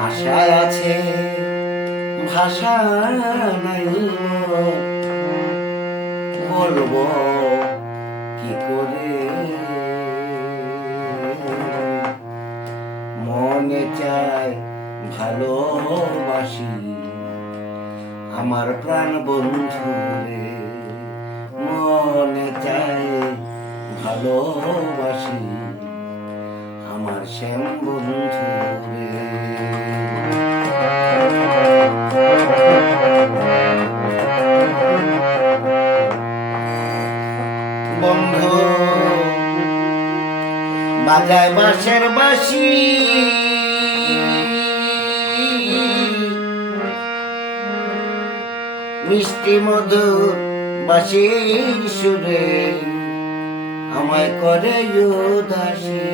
আশায় আছে, ভাষা নাই বলব কি করে? মনে চায় ভালোবাসি আমার প্রাণ বন্ধু রে মনে চায় ভালোবাসি আমার শ্যাম বন্ধু রে বাজায় বাঁশের বাসি মিষ্টি মধুর বাঁশির সুরে আমায় করে উদাসী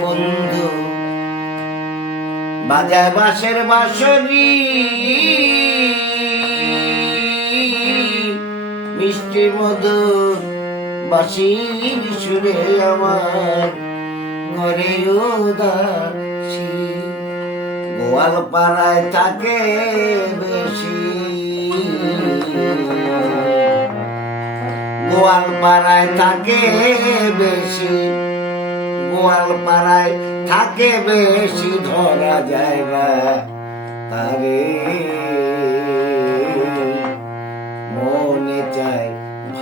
বন্ধু। বাজায় বাঁশের বাঁশরি। মিষ্টি মধুর বাঁশির সুরে আমার করে উদাসী গোয়াল পাড়ায় থাকে বেশি। গোয়াল পাড়ায় থাকে বেশি। গোয়াল পাড়ায় থাকে বেশি ধরা যায় না তারে। মনে চায়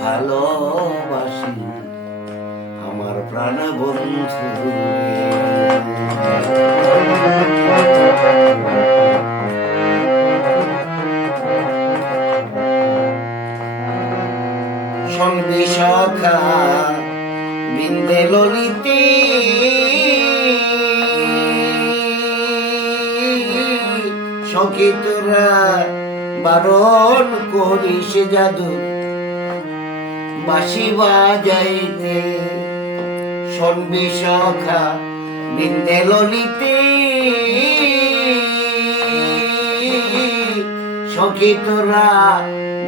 ভালোবাসি। আমার প্রাণ বন্ধু সঙ্গী সখা বিন্দে ললিতে সখী তোরা বারণ করিস জাদু। বাঁশি বাজাইতে সন্বি সখা বিন্দে ললিতে। সখী তোরা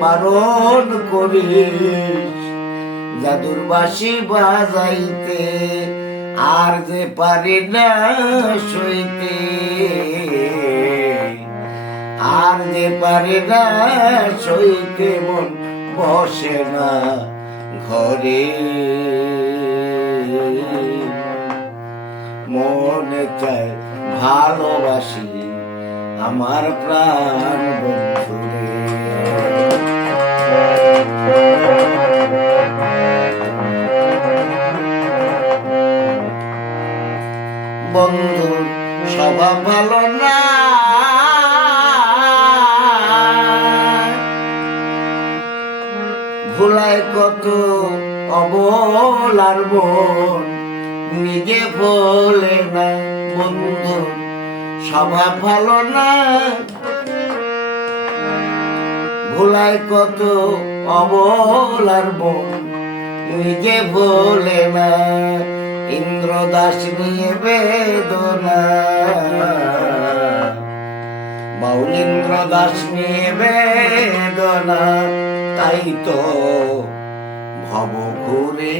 বারণ করিস জাদুর বাঁশি বাজাইতে, আর যে পারি না সইতে। আর যে পারি না সইতে মন বসে না ঘরে। চায় ভালোবাসি আমার প্রাণ বন্ধুরে। বন্ধু স্বভাব ভালো না। ভুলায় কত অবলার মন। নিজে বলে না, বন্ধু স্বভাব ভালো না। ভুলায় কত অবলার মন নিজে বলে না, ইন্দ্রদাস নিয়ে বেদনা। বাউল ইন্দ্রদাস নিয়ে বেদনা, তাই তো ভব ঘুরে।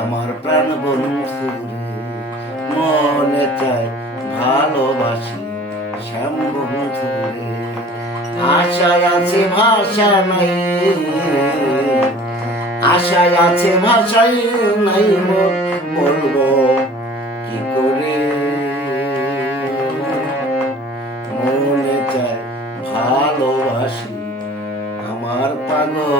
আমার প্রাণ বন্ধু মনে চায় ভালোবাসি শ্যাম আশায় আছে ভাষা নাই আশায় আছে ভাষাই নাই বলব কি করে? মনে চায় ভালোবাসি আমার পাগল